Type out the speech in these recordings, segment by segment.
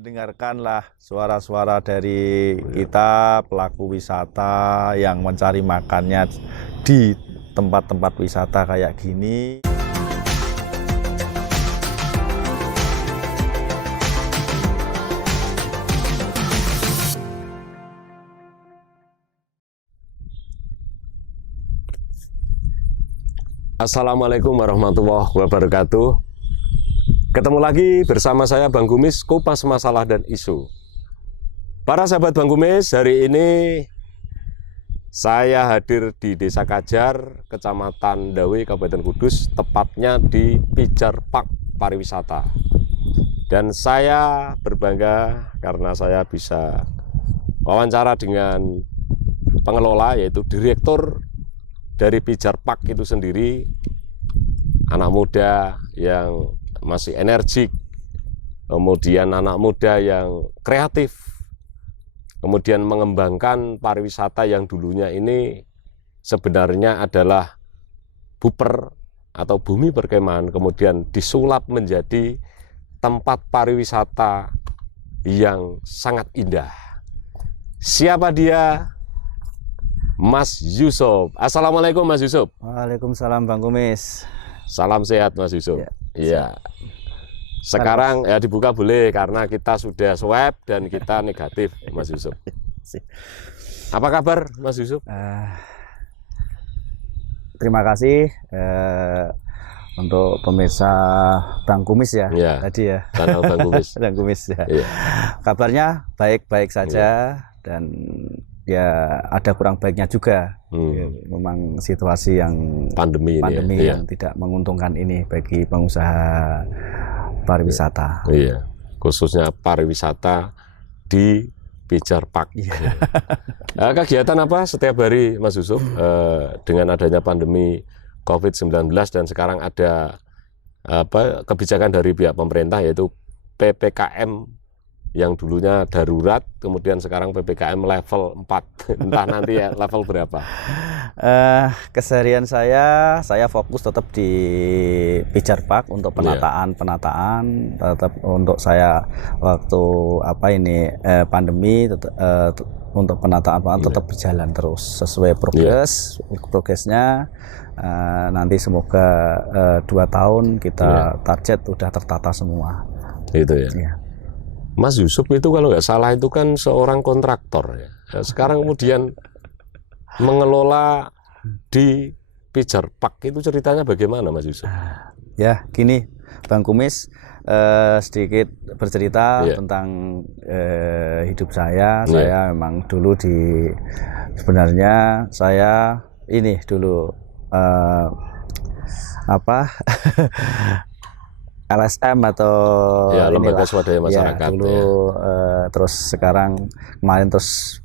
Mendengarkanlah suara-suara dari kita pelaku wisata yang mencari makannya di tempat-tempat wisata kayak gini. Assalamualaikum warahmatullahi wabarakatuh. Ketemu lagi bersama saya Bang Gumis, kupas masalah dan isu. Para sahabat Bang Gumis, hari ini saya hadir di Desa Kajar, Kecamatan Dawe, Kabupaten Kudus, tepatnya di Pijar Park Pariwisata. Dan saya berbangga karena saya bisa wawancara dengan pengelola, yaitu direktur dari Pijar Park itu sendiri, anak muda yang masih energik, kemudian anak muda yang kreatif, kemudian mengembangkan pariwisata yang dulunya ini sebenarnya adalah buper atau bumi perkemahan, kemudian disulap menjadi tempat pariwisata yang sangat indah. Siapa dia? Mas Yusuf. Assalamualaikum Mas Yusuf. Waalaikumsalam Bang Gumis. Salam sehat Mas Yusuf. Iya. Ya. Sekarang ya dibuka boleh karena kita sudah swab dan kita negatif Mas Yusuf. Apa kabar Mas Yusuf? Terima kasih untuk pemirsa Bang Gumis ya, tadi ya. Channel Bang Gumis. Bang Gumis ya. Iya. Kabarnya baik-baik saja dan ya ada kurang baiknya juga. Ya, memang situasi yang pandemi ya, yang tidak menguntungkan ini bagi pengusaha pariwisata. Iya, khususnya pariwisata di Pijar Park. Iya. Kegiatan apa setiap hari Mas Yusuf dengan adanya pandemi COVID-19 dan sekarang ada kebijakan dari pihak pemerintah yaitu PPKM yang dulunya darurat, kemudian sekarang PPKM level 4, entah nanti ya level berapa? Keseharian saya fokus tetap di Pijar Park untuk penataan, tetap untuk saya waktu pandemi untuk penataan tetap berjalan terus sesuai progresnya. Nanti semoga 2 tahun kita target udah tertata semua. Itu ya. Iya. Mas Yusuf itu kalau nggak salah itu kan seorang kontraktor ya. Sekarang kemudian mengelola di Pijar Park itu ceritanya bagaimana Mas Yusuf? Ya gini Bang Gumis, sedikit bercerita tentang hidup saya. Saya memang dulu sebenarnya saya ini dulu LSM atau lembaga swadaya masyarakat dulu terus sekarang kemarin terus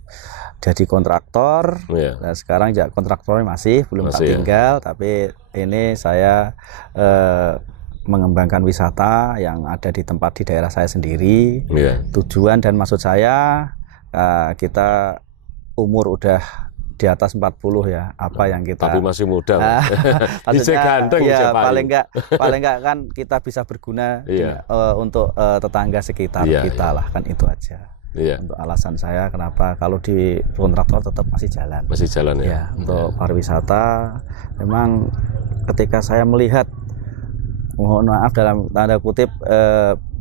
jadi kontraktor. Nah, sekarang ya kontraktornya masih belum tak tinggal, tapi ini saya mengembangkan wisata yang ada di daerah saya sendiri. Tujuan dan maksud saya kita umur udah di atas 40 ya, yang kita tapi masih muda. Bisa ganteng ya, paling enggak kan kita bisa berguna untuk tetangga sekitar kita lah, kan itu aja. Untuk alasan saya kenapa kalau di kontraktor tetap masih jalan ya. Untuk pariwisata memang ketika saya melihat, mohon maaf dalam tanda kutip,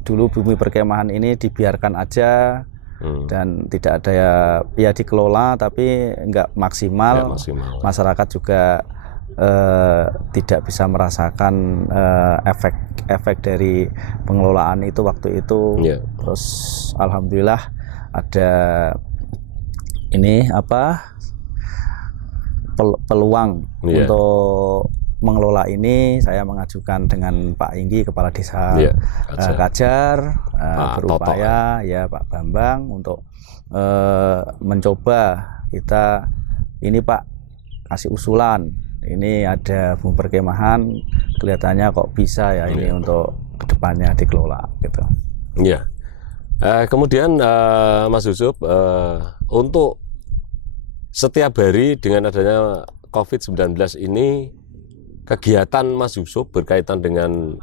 dulu bumi perkemahan ini dibiarkan aja dan tidak ada ya dikelola tapi enggak maksimal. Masyarakat juga tidak bisa merasakan efek dari pengelolaan itu waktu itu. Terus alhamdulillah ada peluang untuk mengelola ini. Saya mengajukan dengan Pak Inggi, Kepala Desa Kajar, berupaya Pak Bambang untuk mencoba kita ini Pak kasih usulan. Ini ada bumi perkemahan, kelihatannya kok bisa ya ini untuk kedepannya dikelola gitu. Iya. Kemudian Mas Yusuf, untuk setiap hari dengan adanya COVID-19 ini, kegiatan Mas Yusuf berkaitan dengan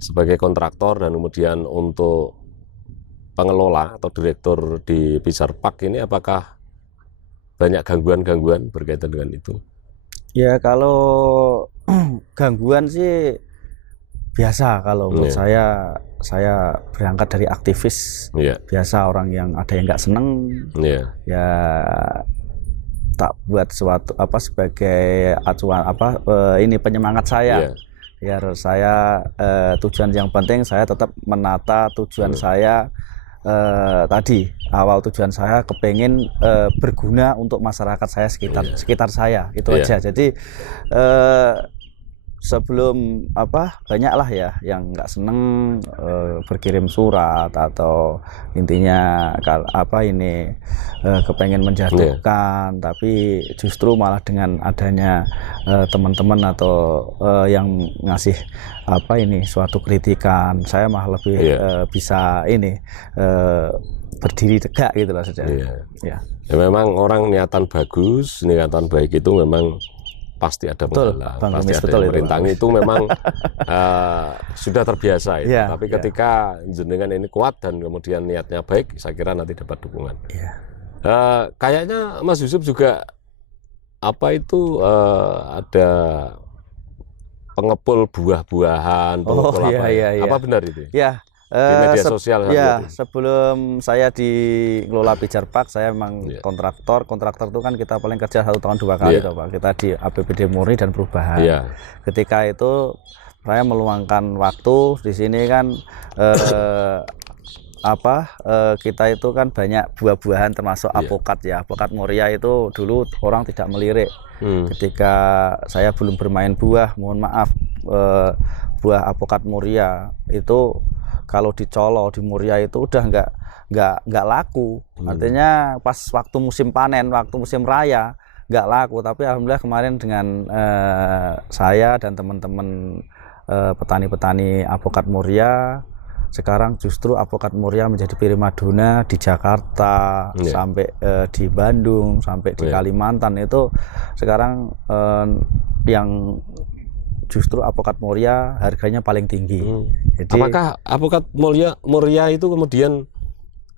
sebagai kontraktor dan kemudian untuk pengelola atau direktur di Pijar Park ini, apakah banyak gangguan-gangguan berkaitan dengan itu? Ya kalau gangguan sih biasa kalau menurut saya berangkat dari aktivis. Biasa orang yang ada yang nggak seneng, ya tak buat suatu sebagai acuan ini penyemangat saya. Ya saya tujuan yang penting saya tetap menata tujuan saya tadi awal tujuan saya kepengen berguna untuk masyarakat saya sekitar saya itu aja. Jadi sebelum banyaklah ya yang nggak seneng berkirim surat atau intinya kepengen menjatuhkan, tapi justru malah dengan adanya teman-teman atau yang ngasih suatu kritikan, saya malah lebih bisa berdiri tegak gitu loh saja. Ya, memang orang niatan bagus, niatan baik itu memang pasti ada pahala, pasti ada yang merintangi itu memang sudah terbiasa itu. Tapi ketika jenengan ini kuat dan kemudian niatnya baik, saya kira nanti dapat dukungan. Kayaknya Mas Yusuf juga ada pengepul buah-buahan, apa benar itu? Ya. Di media sosial sebelum saya dikelola Pijar Park, saya memang kontraktor itu kan kita paling kerja 1 tahun 2 kali Pak. Kita di APBD Murni dan Perubahan. Ketika itu saya meluangkan waktu di sini kan kita itu kan banyak buah-buahan termasuk apokat apokat Moria itu dulu orang tidak melirik. Ketika saya belum bermain buah, mohon maaf, buah apokat Moria itu kalau dicolo di Muria itu udah nggak laku. Artinya pas waktu musim panen, waktu musim raya nggak laku. Tapi alhamdulillah kemarin dengan saya dan teman-teman petani-petani apokat Muria, sekarang justru apokat Muria menjadi primadona di Jakarta, sampai di Bandung, sampai di Kalimantan. Itu sekarang yang justru apokat Moria harganya paling tinggi. Jadi, apakah apokat Moria itu kemudian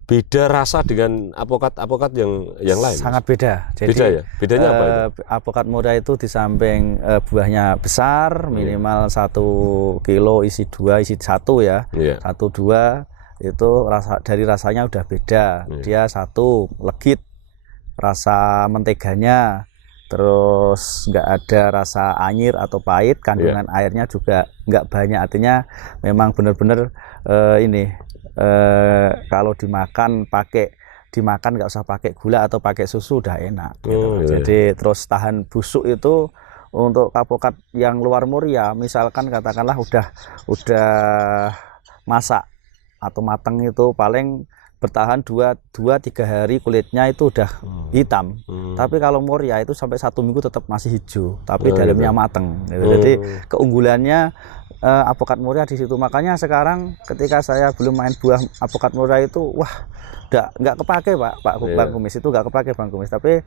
beda rasa dengan apokat yang lain? Sangat beda. Jadi, beda ya? Bedanya apa itu? Apokat Moria itu di samping buahnya besar, minimal 1 kilo isi 2, isi 1 ya. 1, 2 itu dari rasanya udah beda. Dia 1 legit, rasa menteganya, terus nggak ada rasa anyir atau pahit, kandungan airnya juga nggak banyak. Artinya memang benar-benar kalau dimakan nggak usah pakai gula atau pakai susu udah enak gitu. Jadi terus tahan busuk itu untuk apokat yang luar Muria, misalkan katakanlah udah masak atau matang itu paling bertahan 2-3 hari kulitnya itu udah hitam. Tapi kalau Moria itu sampai 1 minggu tetap masih hijau, tapi dalamnya mateng gitu. Jadi keunggulannya apokat Moria di situ. Makanya sekarang ketika saya belum main buah apokat Moria itu, wah nggak kepake Bang Kumis, itu nggak kepake Bang Kumis. Tapi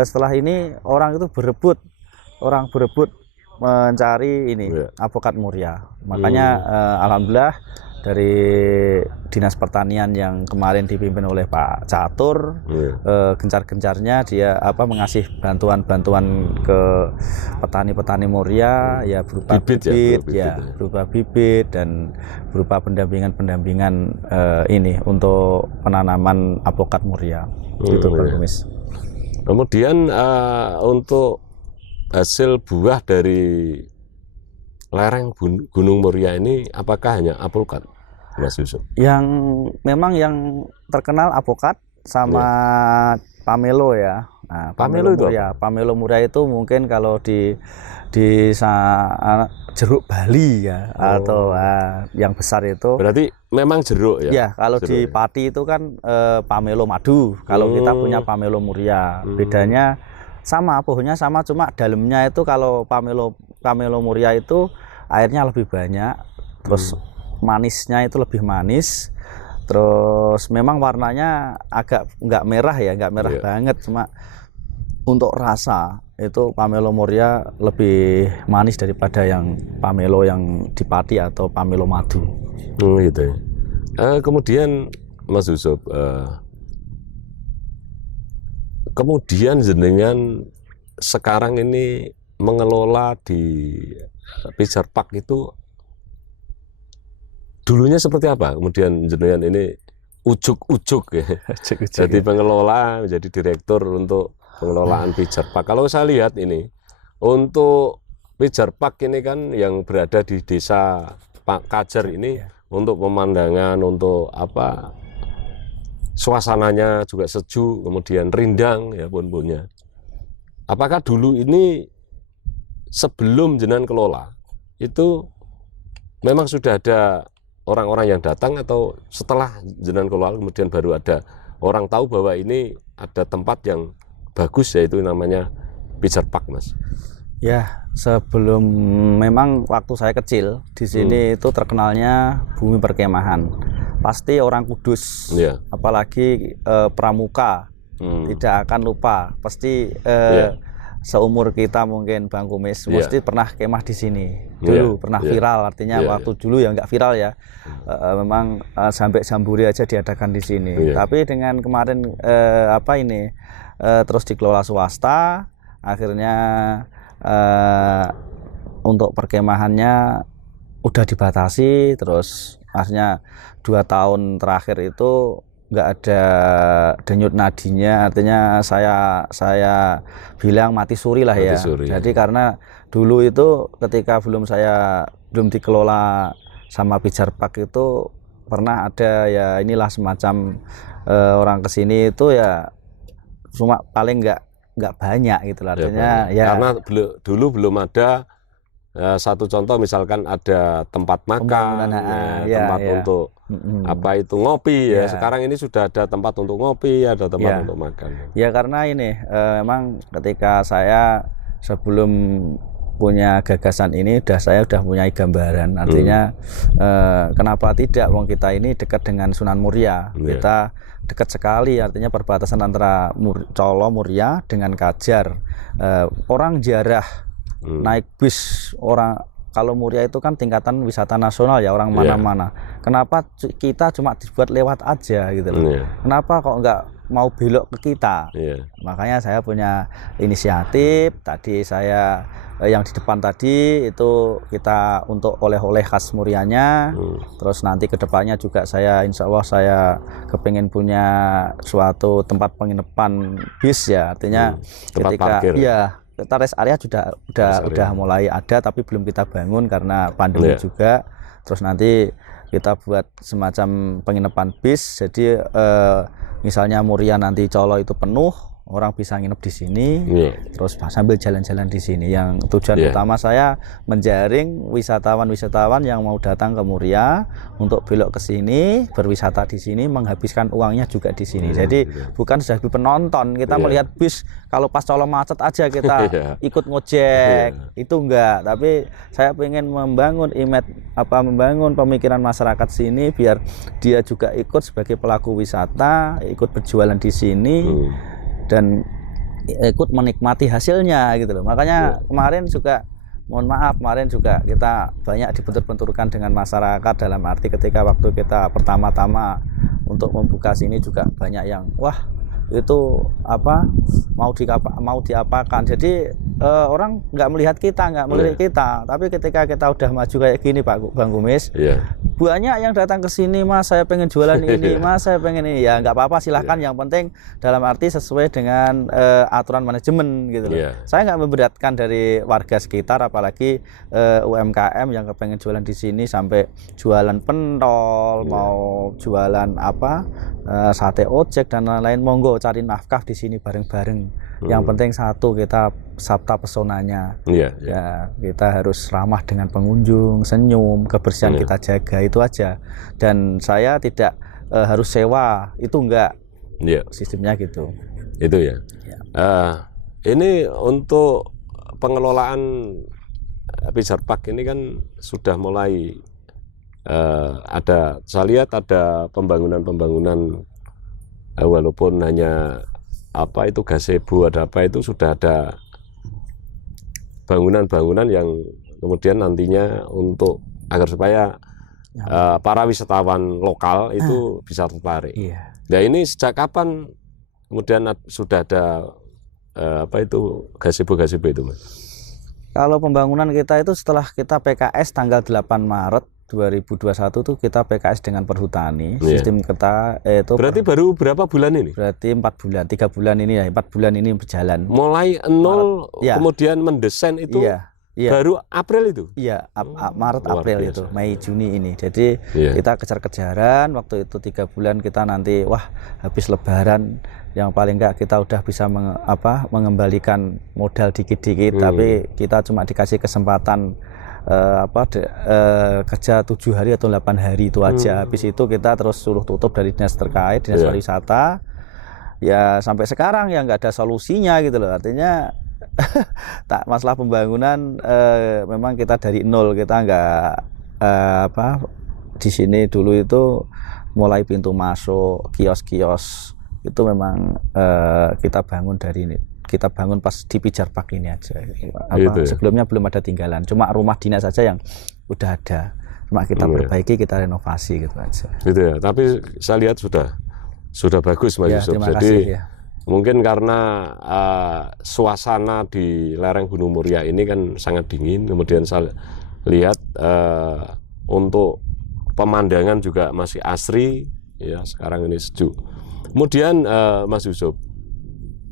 setelah ini orang berebut mencari apokat Moria. Makanya alhamdulillah dari Dinas Pertanian yang kemarin dipimpin oleh Pak Catur, gencar-gencarnya dia mengasih bantuan ke petani-petani Moria, ya berupa berupa bibit dan berupa pendampingan untuk penanaman apokat Moria. Itu Bang Kumis. Kemudian untuk hasil buah dari lereng Gunung Muria ini apakah hanya apokat, Mas Yusuf? Yang memang yang terkenal apokat sama pamelo ya. Nah, pamelo Muria. Pamelo Muria itu mungkin kalau di jeruk Bali ya, atau yang besar itu. Berarti memang jeruk ya? Ya, kalau di Pati itu kan pamelo madu. Kalau kita punya pamelo Muria. Bedanya sama, pohonnya sama, cuma dalamnya itu kalau pamelo Muria itu airnya lebih banyak, terus manisnya itu lebih manis, terus memang warnanya agak nggak merah banget, cuma untuk rasa itu pamelo Muria lebih manis daripada yang pamelo yang di Pati atau pamelo madu. Gitu ya. Kemudian Mas Yusuf, kemudian jenengan sekarang ini mengelola di Pijar Park itu dulunya seperti apa? Kemudian jenengan ini ujuk-ujuk ya. Jadi pengelola, menjadi direktur untuk pengelolaan Pijar Park. Kalau saya lihat ini, untuk Pijar Park ini kan yang berada di desa Pak Kajar ini, untuk pemandangan, untuk apa, suasananya juga sejuk, kemudian rindang ya pohon-pohonnya. Apakah dulu ini sebelum jenengan kelola itu memang sudah ada orang-orang yang datang, atau setelah jenengan kelola kemudian baru ada orang tahu bahwa ini ada tempat yang bagus, yaitu namanya Pijar Park, Mas? Ya, sebelum, memang waktu saya kecil di sini itu terkenalnya bumi perkemahan. Pasti orang Kudus, apalagi pramuka, tidak akan lupa. Pasti seumur kita mungkin Bang Kumis mesti pernah kemah di sini. Dulu pernah viral, artinya waktu dulu ya nggak viral ya. Memang sampai jambore aja diadakan di sini. Tapi dengan kemarin terus dikelola swasta, akhirnya untuk perkemahannya udah dibatasi, terus akhirnya 2 tahun terakhir itu nggak ada denyut nadinya, artinya saya bilang mati suri lah ya. Jadi karena dulu itu ketika belum dikelola sama Pijar Park itu pernah ada ya inilah semacam orang kesini itu ya cuma paling nggak banyak gitu, artinya ya karena dulu belum ada. Satu contoh misalkan ada tempat makan, tempat untuk apa itu ngopi ya. Sekarang ini sudah ada tempat untuk ngopi, ada tempat untuk makan. Ya karena ini memang ketika saya sebelum punya gagasan ini saya udah punya gambaran, artinya kenapa tidak, wong kita ini dekat dengan Sunan Muria, kita dekat sekali, artinya perbatasan antara Colo Muria dengan Kajar. Orang ziarah naik bis, orang kalau Muria itu kan tingkatan wisata nasional ya, orang mana-mana. Kenapa kita cuma dibuat lewat aja gitu loh? Kenapa kok nggak mau belok ke kita? Makanya saya punya inisiatif tadi, saya yang di depan tadi itu kita untuk oleh-oleh khas Murianya. Terus nanti kedepannya juga saya insya Allah saya kepengen punya suatu tempat penginapan bis ya, artinya tempat ketika parkir. Rest area sudah mulai ada, tapi belum kita bangun karena pandemi juga. Terus nanti kita buat semacam penginapan bis, jadi misalnya Muria nanti Colo itu penuh, orang bisa nginep di sini, terus sambil jalan-jalan di sini. Yang tujuan utama saya menjaring wisatawan-wisatawan yang mau datang ke Muria untuk belok ke sini, berwisata di sini, menghabiskan uangnya juga di sini. Jadi bukan sebagai penonton kita melihat bis, kalau pas Colo macet aja kita ikut ngojek, itu enggak. Tapi saya pengen membangun membangun pemikiran masyarakat sini biar dia juga ikut sebagai pelaku wisata, ikut berjualan di sini. Dan ikut menikmati hasilnya gitu loh. Makanya kemarin juga, mohon maaf, kemarin juga kita banyak dibentur-benturkan dengan masyarakat, dalam arti ketika waktu kita pertama-tama untuk membuka sini juga banyak yang wah itu mau diapakan. Jadi orang nggak melihat kita, nggak melirik kita. Tapi ketika kita udah maju kayak gini Bang Kumis, banyak yang datang ke sini, Mas saya pengen jualan ini, Mas saya pengen ini. Ya nggak apa-apa, silahkan. Yang penting dalam arti sesuai dengan aturan manajemen gitu loh. Saya nggak memberatkan dari warga sekitar, apalagi UMKM yang kepengen jualan di sini, sampai jualan pentol, mau jualan sate ojek dan lain-lain, monggo cari nafkah di sini bareng-bareng. Yang penting satu, kita sabta pesonanya. Ya, kita harus ramah dengan pengunjung, senyum, kebersihan kita jaga, itu aja. Dan saya tidak harus sewa, itu enggak. Sistemnya gitu. Itu ya. Ini untuk pengelolaan Pijar Park ini kan sudah mulai saya lihat ada pembangunan walaupun hanya gazebo, ada apa itu, sudah ada bangunan-bangunan yang kemudian nantinya untuk agar supaya para wisatawan lokal itu bisa tertarik. Iya. Nah ini sejak kapan kemudian sudah ada gazebo itu, Mas? Kalau pembangunan kita itu setelah kita PKS tanggal 8 Maret 2021 tuh kita PKS dengan perhutani. Sistem kita itu berarti baru berapa bulan ini? Berarti 4 bulan, 3 bulan ini ya, 4 bulan ini berjalan. Mulai nol kemudian mendesain itu baru April itu? Iya, Maret, April itu, Mei, Juni ini. Jadi kita kejar-kejaran, waktu itu 3 bulan kita nanti, habis Lebaran, yang paling enggak kita udah bisa mengembalikan modal dikit-dikit, tapi kita cuma dikasih kesempatan kerja 7 hari atau 8 hari itu aja. Habis itu kita terus suruh tutup dari dinas terkait, dinas pariwisata. Ya sampai sekarang ya nggak ada solusinya gitu loh. Artinya masalah pembangunan memang kita dari nol, kita nggak di sini dulu itu mulai pintu masuk, kios-kios itu memang kita bangun dari ini. Kita bangun pas di Pijar Park ini aja. Sebelumnya belum ada tinggalan, cuma rumah dinas saja yang udah ada. Cuma kita perbaiki, kita renovasi gitu aja. Gitu ya. Tapi saya lihat sudah bagus, Mas Yusuf. Jadi mungkin karena suasana di lereng Gunung Muria ini kan sangat dingin. Kemudian saya lihat untuk pemandangan juga masih asri. Ya, sekarang ini sejuk. Kemudian Mas Yusuf,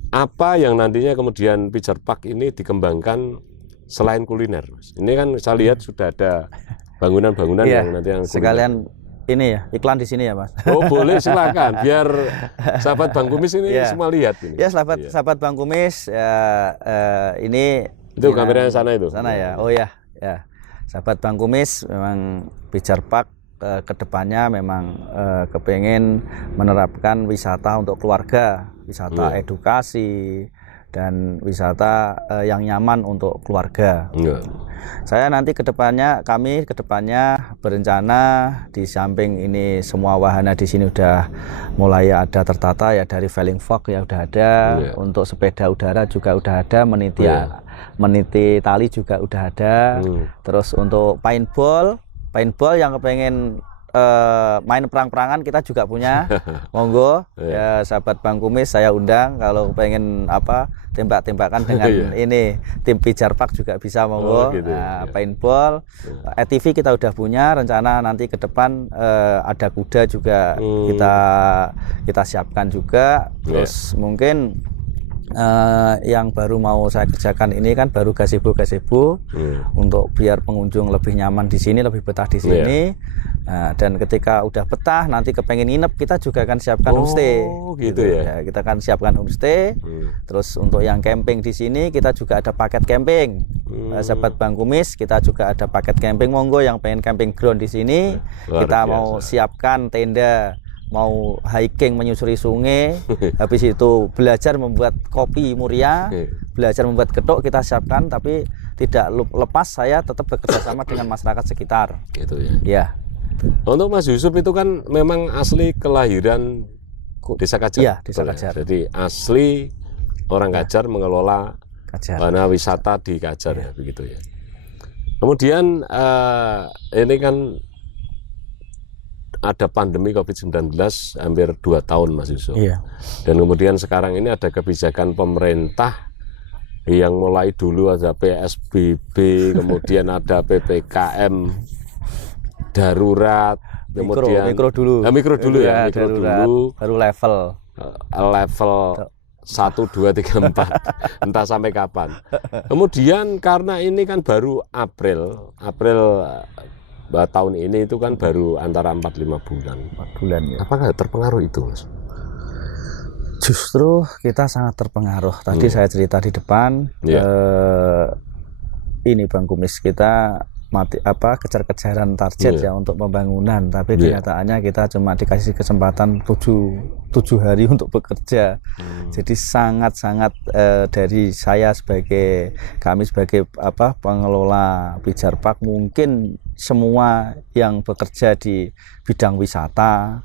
apa yang nantinya kemudian Pijar Park ini dikembangkan selain kuliner, Mas? Ini kan saya lihat sudah ada bangunan-bangunan yang nanti yang kuliner. Sekalian ini ya, iklan di sini ya, Mas. Oh, boleh, silakan. Biar sahabat Bang Kumis ini semua lihat ini. Ya, sahabat Bang Kumis ini itu kameranya sana itu. Sana ya. Oh ya. Sahabat Bang Kumis memang Pijar Park kedepannya memang kepengen menerapkan wisata untuk keluarga, wisata edukasi dan wisata yang nyaman untuk keluarga. Saya nanti kami kedepannya berencana di samping ini semua wahana di sini udah mulai ada tertata ya, dari Falling Fox ya udah ada, untuk sepeda udara juga udah ada, meniti tali juga udah ada, terus untuk paintball yang kepengen main perang-perangan kita juga punya. Monggo ya sahabat Bang Kumis, saya undang kalau pengen tembak-tembakan dengan ini tim Pijar Park juga bisa, monggo. Paintball, ATV kita udah punya, rencana nanti ke depan ada kuda juga kita siapkan juga. Terus mungkin yang baru mau saya kerjakan ini kan baru gazebo untuk biar pengunjung lebih nyaman di sini, lebih betah di sini. Dan ketika udah betah nanti kepengen nginep, kita juga akan siapkan homestay. Gitu ya. Kita akan siapkan homestay. Terus untuk yang camping di sini kita juga ada paket camping. Sahabat Bang Kumis, kita juga ada paket camping. Monggo yang pengen camping ground di sini, kita mau siapkan tenda, mau hiking menyusuri sungai, habis itu belajar membuat kopi Muria, belajar membuat getuk kita siapkan, tapi tidak lepas saya tetap bekerja sama dengan masyarakat sekitar. Gitu ya. Ya. Untuk Mas Yusuf itu kan memang asli kelahiran Desa Kajar. Iya, Desa Kajar. Jadi asli orang Kajar mengelola wahana wisata di Kajar ya, begitu ya. Kemudian ini kan ada pandemi COVID-19 hampir 2 tahun, Mas Yusuf. Iya. Dan kemudian sekarang ini ada kebijakan pemerintah yang mulai dulu ada PSBB, kemudian ada PPKM darurat, kemudian mikro dulu baru level 1, 2, 3, 4 entah sampai kapan. Kemudian karena ini kan baru April tahun ini itu kan baru antara 4-5 bulan. 4 bulan ya. Apakah terpengaruh itu, Mas? Justru kita sangat terpengaruh. Tadi saya cerita di depan, ini Bang Kumis, kita kejar-kejaran target ya untuk pembangunan, tapi kenyataannya kita cuma dikasih kesempatan 7 hari untuk bekerja. Jadi sangat-sangat dari kami sebagai pengelola Pijar Park, mungkin semua yang bekerja di bidang wisata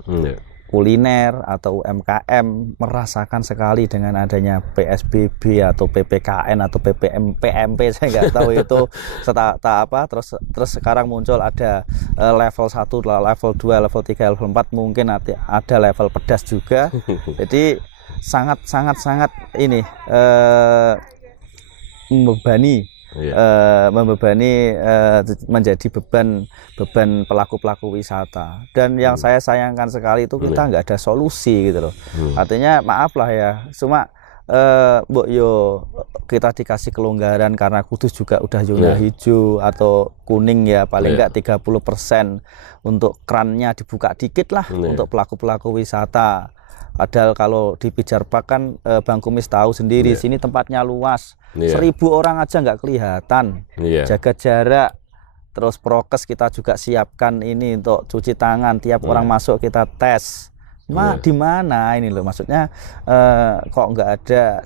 kuliner atau UMKM merasakan sekali dengan adanya PSBB atau PPKN atau PMP saya nggak tahu itu terus sekarang muncul ada level 1, level 2, level 3, level 4, mungkin ada level pedas juga. Jadi sangat ini membebani menjadi beban pelaku wisata. Dan yang saya sayangkan sekali itu kita nggak ada solusi gitu loh. Artinya maaf lah ya, cuma mbok yo kita dikasih kelonggaran karena Kudus juga udah zona hijau atau kuning ya, paling nggak 30% untuk kerannya dibuka dikit lah untuk pelaku wisata. Padahal kalau di Pijar Park kan Bang Kumis tahu sendiri, sini tempatnya luas, 1.000 orang aja nggak kelihatan, jaga jarak, terus prokes kita juga siapkan ini untuk cuci tangan, tiap orang masuk kita tes. Di mana ini loh, maksudnya kok nggak ada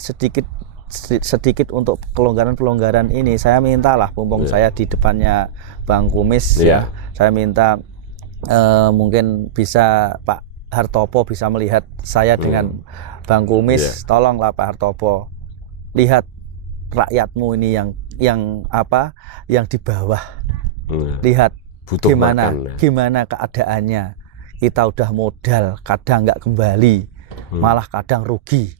sedikit untuk pelonggaran ini. Saya mintalah, mumpung saya di depannya Bang Kumis ya, saya minta mungkin bisa Pak Hartopo bisa melihat saya dengan Bang Kumis, tolonglah Pak Hartopo, lihat rakyatmu ini yang di bawah, lihat butuh gimana keadaannya. Kita udah modal, kadang nggak kembali, malah kadang rugi.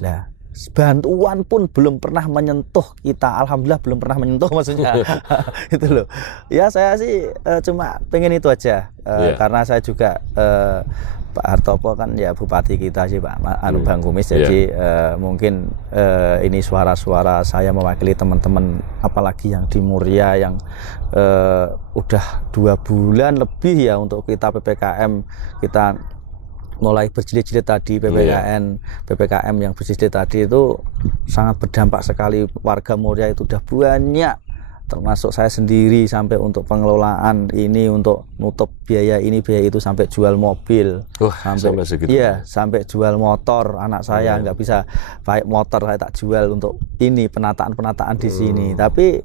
Nah, bantuan pun belum pernah menyentuh kita, alhamdulillah belum pernah menyentuh maksudnya. Itu loh ya, saya sih cuma pengen itu aja, karena saya juga Pak Hartopo kan ya bupati kita sih Pak Bang Kumis, jadi mungkin ini suara-suara saya mewakili teman-teman, apalagi yang di Muria yang udah 2 bulan lebih ya untuk kita PPKM, kita mulai berjilid-jilid tadi PPKM yang berjilid tadi itu sangat berdampak sekali. Warga Muria itu udah banyak, termasuk saya sendiri, sampai untuk pengelolaan ini, untuk nutup biaya ini biaya itu, sampai jual mobil, sampai jual motor. Anak saya nggak bisa baik motor, saya tak jual untuk ini penataan di sini. Tapi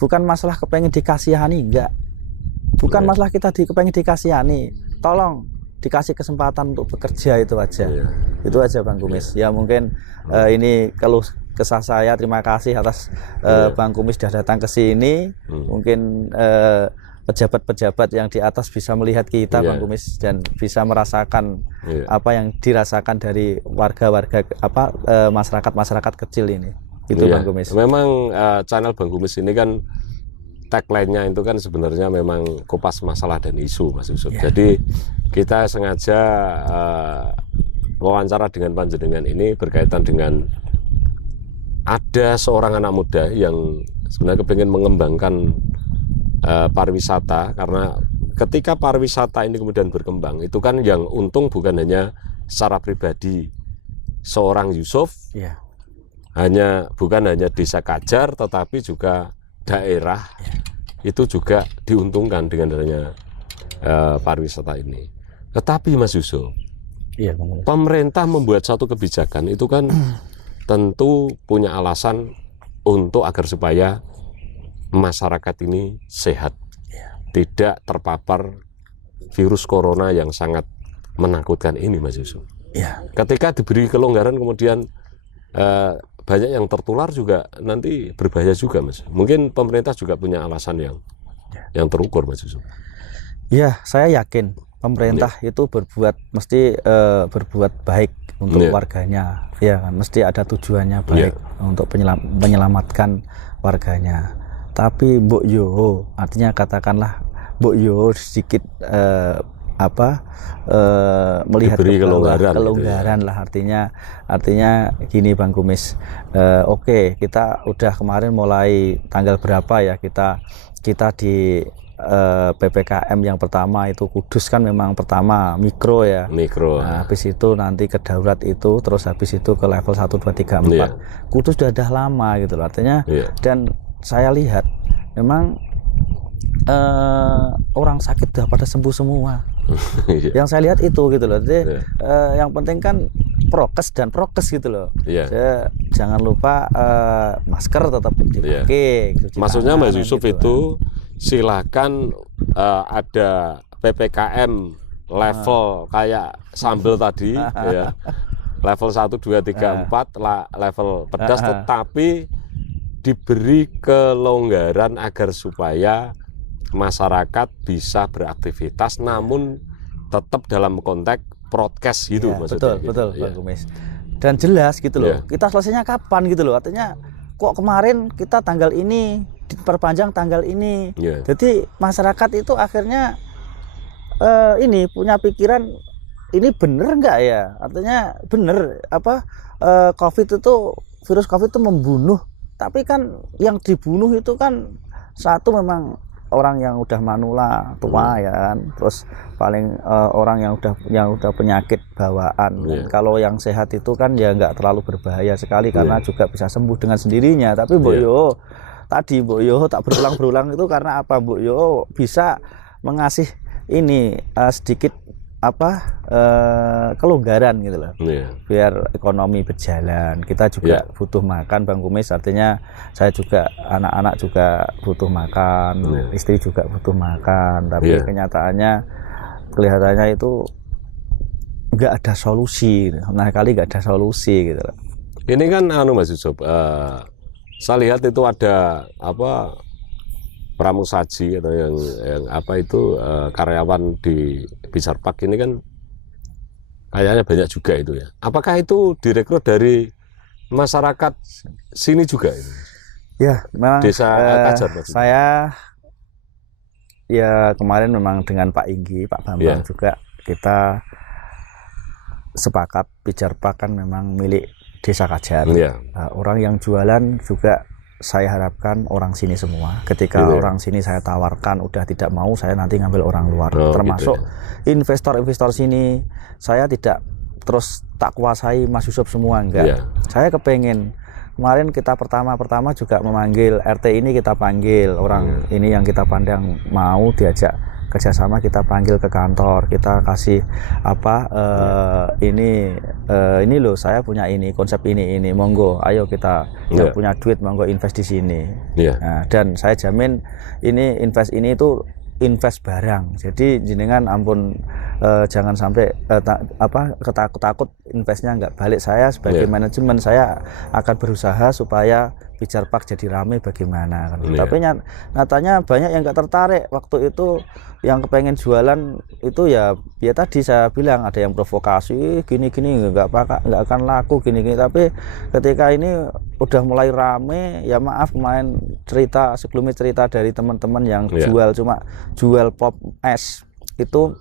bukan masalah kepengen dikasihani, bukan masalah kita kepengen dikasihani, tolong dikasih kesempatan untuk bekerja, itu aja. Itu aja Bang Kumis. Ya mungkin ini keluh kesah saya. Terima kasih atas Bang Kumis sudah datang ke sini. Mungkin pejabat-pejabat yang di atas bisa melihat kita Bang Kumis dan bisa merasakan apa yang dirasakan dari warga-warga masyarakat kecil ini. Itu Bang Kumis. Memang channel Bang Kumis ini kan tagline-nya itu kan sebenarnya memang kupas masalah dan isu, Mas Yusuf. Jadi kita sengaja wawancara dengan panjenengan ini berkaitan dengan ada seorang anak muda yang sebenarnya kepingin mengembangkan pariwisata, karena ketika pariwisata ini kemudian berkembang, itu kan yang untung bukan hanya secara pribadi seorang Yusuf, bukan hanya desa Kajar, tetapi juga daerah itu juga diuntungkan dengan adanya pariwisata ini. Tetapi Mas Yusuf, pemerintah membuat satu kebijakan itu kan tentu punya alasan untuk agar supaya masyarakat ini sehat, tidak terpapar virus corona yang sangat menakutkan ini, Mas Yusuf. Ketika diberi kelonggaran kemudian banyak yang tertular juga, nanti berbahaya juga, Mas. Mungkin pemerintah juga punya alasan yang terukur, Mas Yusuf. Ya, saya yakin pemerintah itu mesti berbuat baik untuk warganya, ya kan. Mesti ada tujuannya baik untuk menyelamatkan warganya. Tapi mbok yo, artinya katakanlah mbok yo sedikit melihat kelonggaran lah, artinya gini Bang Kumis, oke, kita udah kemarin mulai tanggal berapa ya, kita di PPKM yang pertama itu Kudus kan memang pertama mikro ya, nah, habis itu nanti ke daurat itu, terus habis itu ke level 1, 2, 3, 4 Kudus udah lama gitu loh, artinya dan saya lihat memang orang sakit udah pada sembuh semua. Yang saya lihat itu gitu loh. Jadi yang penting kan prokes gitu loh. Jangan lupa masker tetap dipakai. Maksudnya Mas Yusuf itu silakan ada PPKM level kayak sambel tadi ya. Level 1, 2, 3, 4 level pedas, tetapi diberi kelonggaran agar supaya masyarakat bisa beraktivitas namun tetap dalam konteks prokes gitu maksudnya. Betul Bang Kumis. Dan jelas gitu loh. Kita selesainya kapan gitu loh. Artinya kok kemarin kita tanggal ini diperpanjang tanggal ini. Jadi masyarakat itu akhirnya ini punya pikiran ini bener nggak ya? Artinya bener apa COVID itu virus COVID itu membunuh. Tapi kan yang dibunuh itu kan satu memang orang yang udah manula tua ya kan. Terus paling orang yang udah penyakit bawaan. Kalau yang sehat itu kan ya nggak terlalu berbahaya sekali karena juga bisa sembuh dengan sendirinya. Tapi Mbok Yo tadi Mbok Yo tak berulang-berulang itu karena apa? Mbok Yo bisa mengasih ini sedikit kelonggaran gitu loh. Biar ekonomi berjalan. Kita juga butuh makan Bang Kumis, artinya saya juga anak-anak juga butuh makan, istri juga butuh makan, tapi kenyataannya kelihatannya itu nggak ada solusi. Nah, kali nggak ada solusi gitu loh. Ini kan Mas Yusuf, saya lihat itu ada pramusaji atau yang karyawan di Pijar Park ini kan kayaknya banyak juga itu ya. Apakah itu direkrut dari masyarakat sini juga? Ya, memang Desa Kajar. Saya ya kemarin memang dengan Pak Inggi, Pak Bambang juga kita sepakat Pijar Park kan memang milik Desa Kajar. Orang yang jualan juga saya harapkan orang sini semua. Ketika orang sini saya tawarkan udah tidak mau, saya nanti ngambil orang luar. Termasuk investor-investor sini, saya tidak terus tak kuasai Mas Yusuf semua, enggak. Saya kepengen kemarin kita pertama juga memanggil RT ini, kita panggil orang ini yang kita pandang mau diajak kerjasama, kita panggil ke kantor, kita kasih ini loh saya punya ini konsep ini monggo ayo kita punya duit monggo invest di sini. Nah, dan saya jamin ini invest ini itu invest barang, jadi jenengan ampun jangan sampai ketakut investnya nggak balik. Saya sebagai manajemen saya akan berusaha supaya Pijar Park jadi ramai bagaimana kan. Tapi nyatanya banyak yang nggak tertarik waktu itu, yang kepengen jualan itu ya tadi saya bilang ada yang provokasi gini nggak akan laku gini. Tapi ketika ini udah mulai rame, ya maaf kemarin sebelumnya cerita dari teman-teman yang jual pop es itu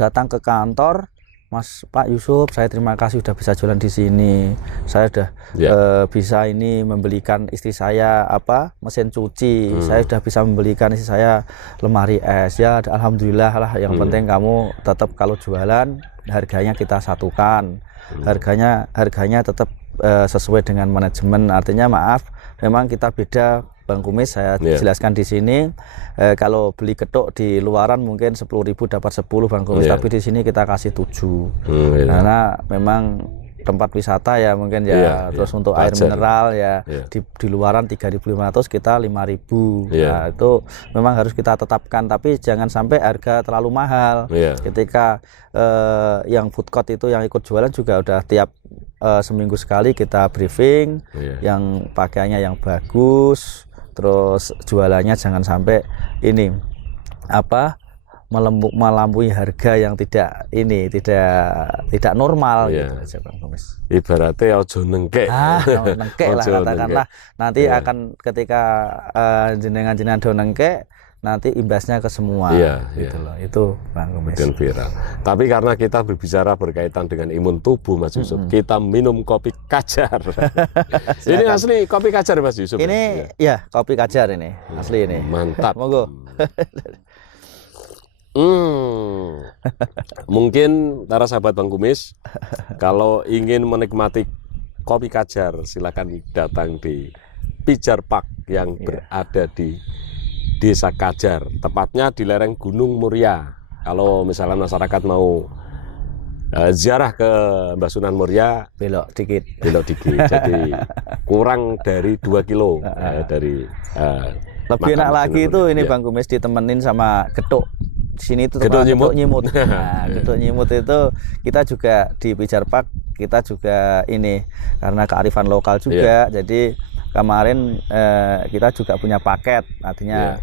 datang ke kantor, Mas Pak Yusuf, saya terima kasih sudah bisa jualan di sini. Saya sudah bisa ini membelikan istri saya mesin cuci. Saya sudah bisa membelikan istri saya lemari es. Ya alhamdulillah lah. Yang penting kamu tetap kalau jualan harganya kita satukan. Harganya tetap sesuai dengan manajemen. Artinya maaf, memang kita beda. Bang Kumis, saya jelaskan di sini, kalau beli ketuk di luaran mungkin 10.000 dapat 10 Bang Kumis, tapi di sini kita kasih 7. Karena memang tempat wisata ya mungkin terus untuk air mineral di luaran 3.500, kita 5.000. Nah, itu memang harus kita tetapkan, tapi jangan sampai harga terlalu mahal. Ketika yang food court itu yang ikut jualan juga udah tiap seminggu sekali kita briefing, yang pakaiannya yang bagus, terus jualannya jangan sampai ini melampaui harga yang tidak normal gitu aja Bang Kumis. Ibaratnya ojo nengkek. Nengkek lah katakanlah. Nanti akan ketika jenengan do nengkek, nanti imbasnya ke semua gitu loh. Itu Bang Kumis. Dan viral. Tapi karena kita berbicara berkaitan dengan imun tubuh Mas Yusuf, kita minum kopi Kajar. Ini asli kopi Kajar Mas Yusuf. Ini kopi Kajar ini, asli ini. Mantap. Monggo. Mungkin para sahabat Bang Kumis, kalau ingin menikmati kopi Kajar, silakan datang di Pijar Park yang berada di Desa Kajar, tepatnya di lereng Gunung Muria. Kalau misalnya masyarakat mau ziarah ke Mbah Sunan Muria, belok dikit. Jadi kurang dari 2 kilo dari lebih enak lagi itu ini Bang Kumis ditemenin sama getuk. sini itu gedok nyimut. Nah, gedok nyimut itu kita juga di Pijar Park kita juga ini karena kearifan lokal juga. Jadi kemarin kita juga punya paket, artinya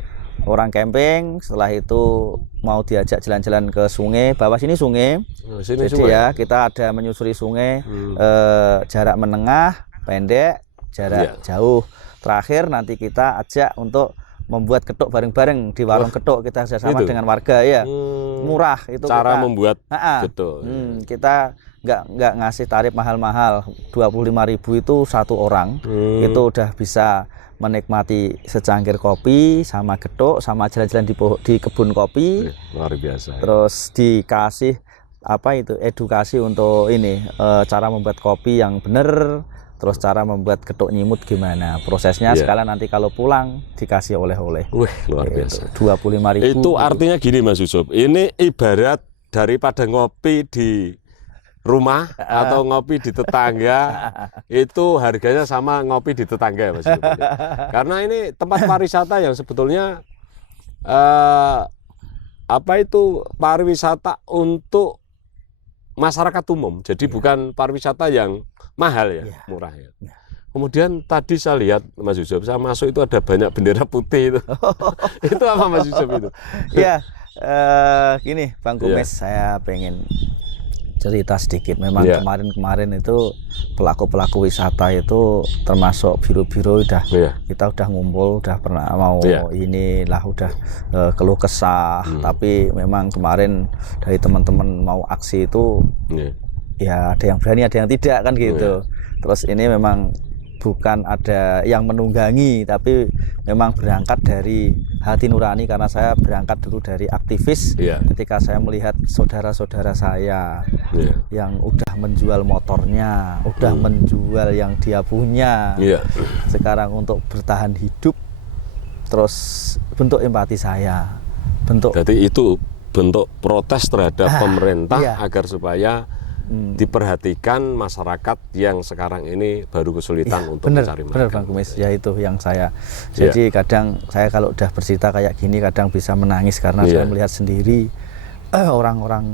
orang camping setelah itu mau diajak jalan-jalan ke sungai, bawah sini sungai. Jadi sungai. Ya kita ada menyusuri sungai jarak menengah, pendek, jarak jauh. Terakhir nanti kita ajak untuk membuat getuk bareng-bareng di warung getuk kita kerjasama dengan warga ya. Murah itu cara kita, membuat getuk. Kita nggak ngasih tarif mahal-mahal. 25.000 itu satu orang. Itu udah bisa menikmati secangkir kopi sama getuk sama jalan-jalan di kebun kopi. Luar biasa. Terus dikasih edukasi untuk ini cara membuat kopi yang benar. Terus cara membuat getuk nyimut gimana prosesnya sekalian nanti kalau pulang dikasih oleh-oleh. Wih, luar biasa. 25.000. Itu artinya gini Mas Yusuf, ini ibarat daripada ngopi di rumah atau ngopi di tetangga itu harganya sama ngopi di tetangga Mas Yusuf. Karena ini tempat pariwisata yang sebetulnya pariwisata untuk masyarakat umum. Jadi bukan pariwisata yang mahal ya, murah ya. Kemudian tadi saya lihat Mas Yusuf, saya masuk itu ada banyak bendera putih itu. Itu apa Mas Yusuf itu? Ya, gini Bang Kumis, saya pengen cerita sedikit. Memang kemarin itu pelaku wisata itu termasuk biro-biro kita udah ngumpul, udah pernah mau inilah udah keluh kesah. Tapi memang kemarin dari teman-teman mau aksi itu ya ada yang berani, ada yang tidak kan gitu. Terus ini memang bukan ada yang menunggangi, tapi memang berangkat dari hati nurani karena saya berangkat dulu dari aktivis. Ketika saya melihat saudara-saudara saya yang udah menjual motornya, udah menjual yang dia punya, sekarang untuk bertahan hidup, terus bentuk empati saya. Jadi itu bentuk protes terhadap pemerintah agar supaya diperhatikan masyarakat yang sekarang ini baru kesulitan untuk mencari makan. Benar Bang Kumis, ya itu yang saya. Jadi kadang saya kalau udah bercerita kayak gini kadang bisa menangis karena saya melihat sendiri orang-orang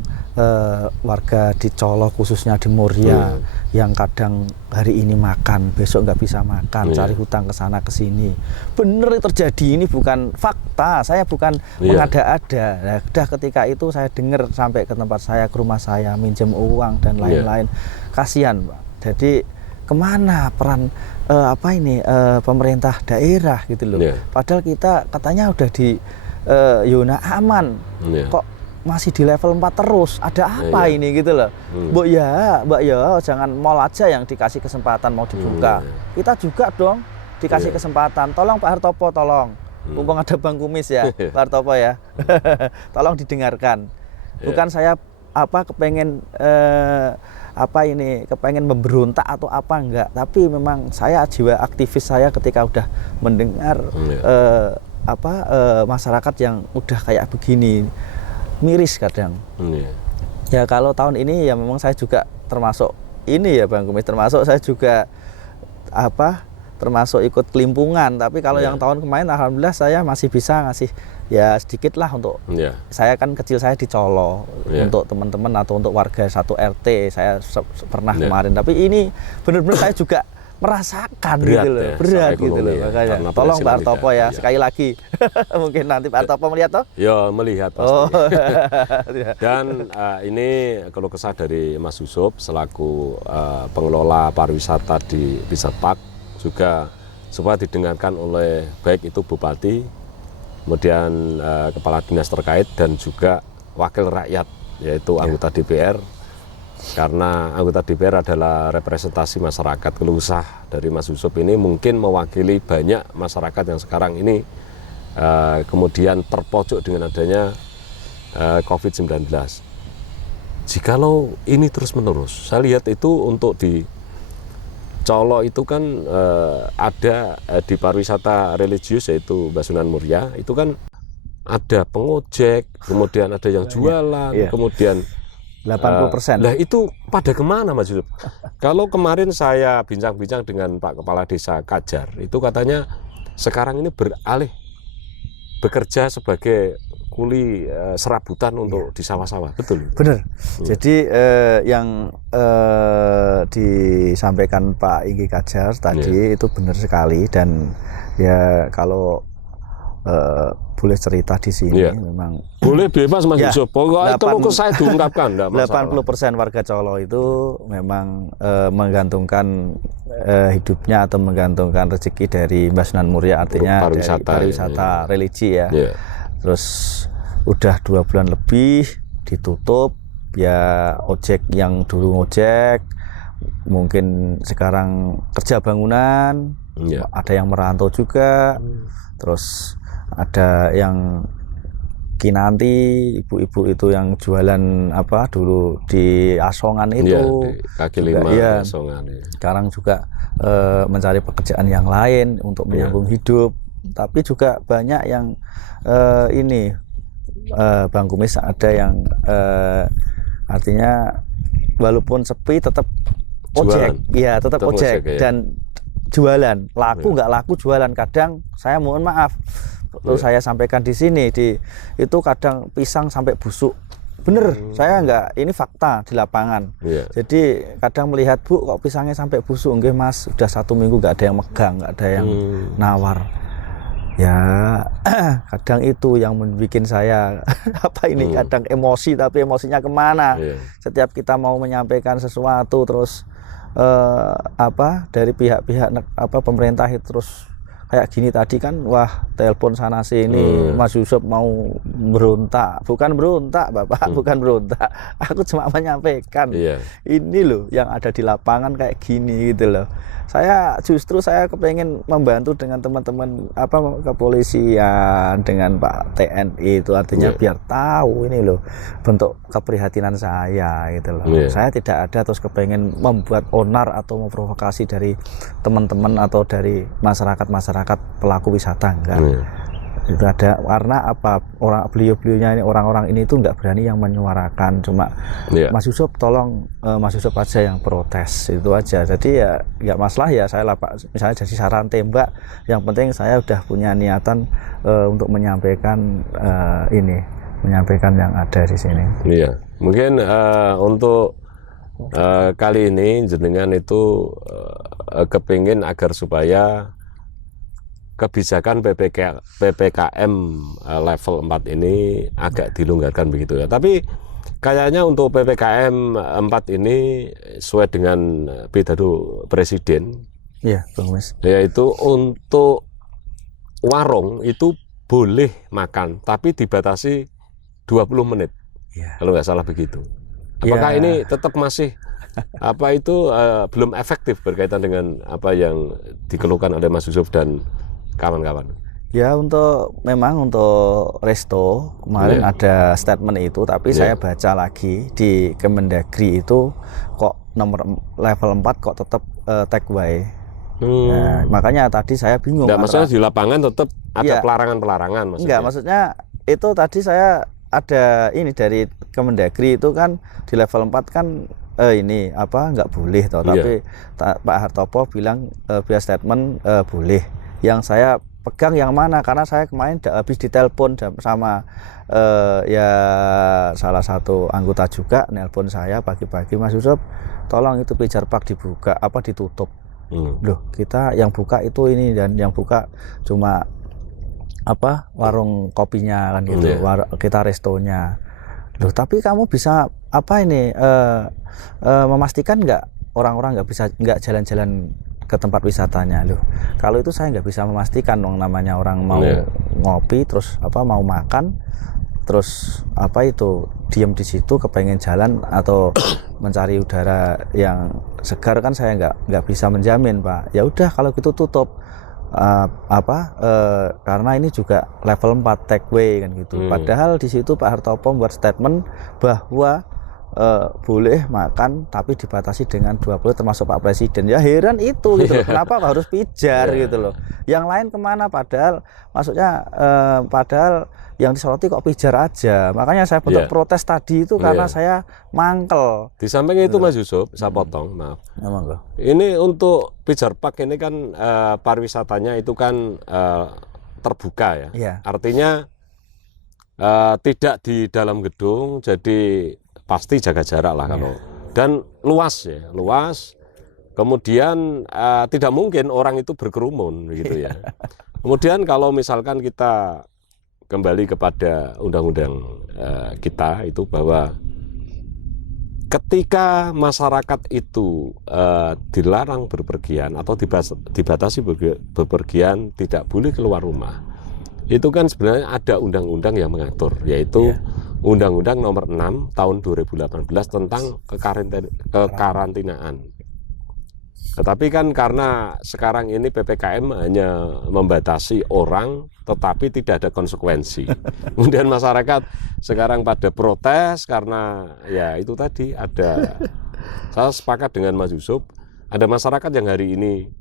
warga di Colo khususnya di Muria yang kadang hari ini makan, besok nggak bisa makan, cari hutang ke sana ke sini. Bener terjadi, ini bukan fakta, saya bukan mengada-ada. Nah, udah ketika itu saya dengar sampai ke tempat saya, ke rumah saya, minjem uang dan lain-lain. Kasihan, Pak. Jadi kemana peran pemerintah daerah gitu loh. Padahal kita katanya udah di zona aman. Kok masih di level 4 terus, ada apa ini gitu loh. Mbak ya jangan mall aja yang dikasih kesempatan mau dibuka. Kita juga dong dikasih kesempatan. Tolong Pak Hartopo, tolong. Mumpung ada Bang Kumis ya, Pak Hartopo ya. Tolong didengarkan. Bukan saya kepengen kepengen memberontak atau apa enggak, tapi memang saya jiwa aktivis saya ketika udah mendengar masyarakat yang udah kayak begini. Miris kadang. Ya kalau tahun ini ya memang saya juga termasuk ini ya Bang Kumis, termasuk saya juga termasuk ikut kelimpungan. Tapi kalau yang tahun kemarin alhamdulillah saya masih bisa ngasih ya sedikit lah untuk saya kan kecil saya di Colo untuk teman-teman atau untuk warga satu RT saya pernah kemarin. Tapi ini benar-benar saya juga merasakan berat gitu loh. Makanya tolong Pak Hartopo ya sekali lagi. Mungkin nanti Pak Hartopo melihat toh? Ya melihat pasti. Dan ini keluh kesah dari Mas Yusuf selaku pengelola pariwisata di Pijar Park juga supaya didengarkan oleh baik itu Bupati, kemudian kepala dinas terkait dan juga wakil rakyat yaitu anggota DPR. Karena anggota DPR adalah representasi masyarakat. Keluh kesah dari Mas Yusuf ini mungkin mewakili banyak masyarakat yang sekarang ini kemudian terpojok dengan adanya COVID-19. Jikalau ini terus menerus, saya lihat itu untuk di Colo itu kan ada di pariwisata religius yaitu Basunan Muria itu kan ada pengojek, kemudian ada yang jualan, kemudian 80%. Nah itu pada kemana Mas Yusuf? Kalau kemarin saya bincang-bincang dengan Pak Kepala Desa Kajar, itu katanya sekarang ini beralih bekerja sebagai kuli serabutan untuk di sawah-sawah, betul? Benar. Jadi yang disampaikan Pak Inggi Kajar tadi itu benar sekali, dan ya kalau boleh cerita di sini memang boleh bebas Mas Yusuf. Pokoknya kalau saya diungkapkan enggak masalah. 80% warga Colo itu memang menggantungkan hidupnya atau menggantungkan rezeki dari Mbah Sunan Muria, artinya dari pariwisata religi ya. Terus udah 2 bulan lebih ditutup ya, ojek yang dulu ngojek mungkin sekarang kerja bangunan, ada yang merantau juga, terus ada yang kinanti, ibu-ibu itu yang jualan apa dulu di Asongan itu, di kaki lima Asongan. Sekarang juga mencari pekerjaan yang lain untuk menyambung hidup. Tapi juga banyak yang ini Bang Kumis, ada yang artinya walaupun sepi tetap ojek, tetap ojek dan jualan, laku nggak laku jualan. Kadang saya mohon maaf, terus saya sampaikan di sini, itu kadang pisang sampai busuk, bener, saya nggak, ini fakta di lapangan. Jadi kadang melihat, Bu, kok pisangnya sampai busuk? Nggih Mas, udah 1 minggu nggak ada yang megang, nggak ada yang nawar. Ya kadang itu yang membuat saya kadang emosi, tapi emosinya kemana? Setiap kita mau menyampaikan sesuatu terus dari pihak-pihak pemerintah itu terus kayak gini tadi kan, wah telepon sana sini, Mas Yusuf mau berontak. Bukan berontak Bapak, bukan berontak, aku cuma menyampaikan ini loh yang ada di lapangan kayak gini gitu loh. Saya kepengen membantu dengan teman-teman kepolisian, dengan Pak TNI itu, artinya biar tahu ini loh bentuk keprihatinan saya gitu loh. Saya tidak ada terus kepengen membuat onar atau memprovokasi dari teman-teman atau dari masyarakat pelaku wisata, enggak. Itu ada karena beliau-beliaunya ini, orang-orang ini itu nggak berani yang menyuarakan, cuma Mas Yusuf tolong, Mas Yusuf aja yang protes, itu aja. Jadi ya nggak masalah ya, saya misalnya jadi saran tembak, yang penting saya udah punya niatan untuk menyampaikan menyampaikan yang ada di sini. Iya, mungkin untuk kali ini jenengan itu kepingin agar supaya kebijakan PPKM level 4 ini agak dilonggarkan begitu ya. Tapi kayaknya untuk PPKM 4 ini sesuai dengan pidato Presiden, yaitu untuk warung itu boleh makan, tapi dibatasi 20 menit. Kalau nggak salah begitu. Apakah ini tetap masih belum efektif berkaitan dengan apa yang dikeluhkan oleh Mas Yusuf dan kawan-kawan? Ya, memang untuk resto kemarin ada statement itu, tapi saya baca lagi di Kemendagri itu kok nomor level 4 kok tetap take away. Nah, makanya tadi saya bingung. Maksudnya di lapangan tetap ada pelarangan-pelarangan maksudnya? Enggak, maksudnya itu tadi saya ada ini dari Kemendagri itu kan di level 4 kan nggak boleh toh. Tapi Pak Hartopo bilang via statement boleh. Yang saya pegang yang mana, karena saya kemarin habis ditelepon sama salah satu anggota juga nelpon saya pagi-pagi, Mas Yusuf tolong itu Pijar Park dibuka ditutup. Loh, kita yang buka itu ini, dan yang buka cuma warung kopinya kan gitu, kita restonya. Loh, tapi kamu bisa memastikan nggak orang-orang nggak jalan-jalan ke tempat wisatanya? Loh, kalau itu saya nggak bisa memastikan dong, namanya orang mau ngopi terus mau makan terus diem di situ kepengen jalan atau mencari udara yang segar, kan saya nggak bisa menjamin, Pak. Ya udah kalau gitu tutup. Karena ini juga level 4 take away kan gitu. Padahal di situ Pak Hartopo membuat statement bahwa boleh makan tapi dibatasi dengan 20, termasuk Pak Presiden. Ya heran itu gitu loh. Kenapa harus pijar gitu loh. Yang lain kemana, padahal maksudnya padahal yang disoroti kok pijar aja. Makanya saya bentuk protes tadi itu karena saya mangkel. Di samping itu Mas Yusuf, saya potong, maaf. Ini untuk Pijar Park ini kan pariwisatanya itu kan terbuka ya. Artinya tidak di dalam gedung, jadi pasti jaga jarak lah kalau. Dan luas ya, luas. Kemudian tidak mungkin orang itu berkerumun gitu ya. Kemudian kalau misalkan kita kembali kepada undang-undang kita itu bahwa ketika masyarakat itu dilarang berpergian atau dibatasi berpergian, tidak boleh keluar rumah, itu kan sebenarnya ada undang-undang yang mengatur, yaitu Undang-Undang Nomor 6 Tahun 2018 tentang kekarantinaan. Tetapi kan karena sekarang ini PPKM hanya membatasi orang, tetapi tidak ada konsekuensi. Kemudian masyarakat sekarang pada protes karena ya itu tadi ada. Saya sepakat dengan Mas Yusuf, ada masyarakat yang hari ini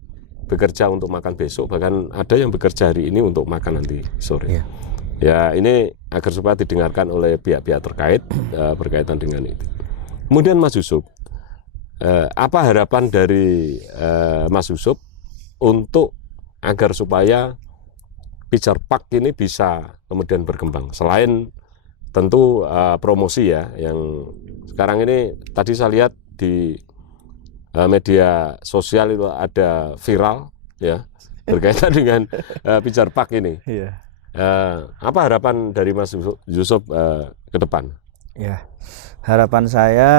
bekerja untuk makan besok, bahkan ada yang bekerja hari ini untuk makan nanti sore. Ya ini agar supaya didengarkan oleh pihak-pihak terkait berkaitan dengan itu. Kemudian Mas Yusuf, apa harapan dari Mas Yusuf untuk agar supaya Pijar Park ini bisa kemudian berkembang, selain tentu promosi ya, yang sekarang ini tadi saya lihat di media sosial itu ada viral ya berkaitan dengan Pijar Park ini. Apa harapan dari Mas Yusuf ke depan? Ya, harapan saya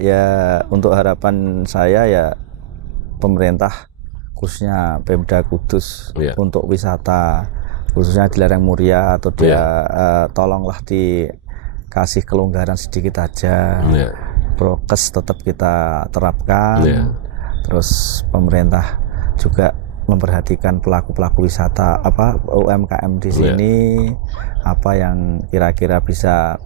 ya, untuk harapan saya ya pemerintah khususnya Pemda Kudus untuk wisata khususnya di lereng Muria atau dia tolonglah dikasih kelonggaran sedikit aja. Prokes tetap kita terapkan. Terus pemerintah juga memperhatikan pelaku-pelaku wisata UMKM di sini, apa yang kira-kira bisa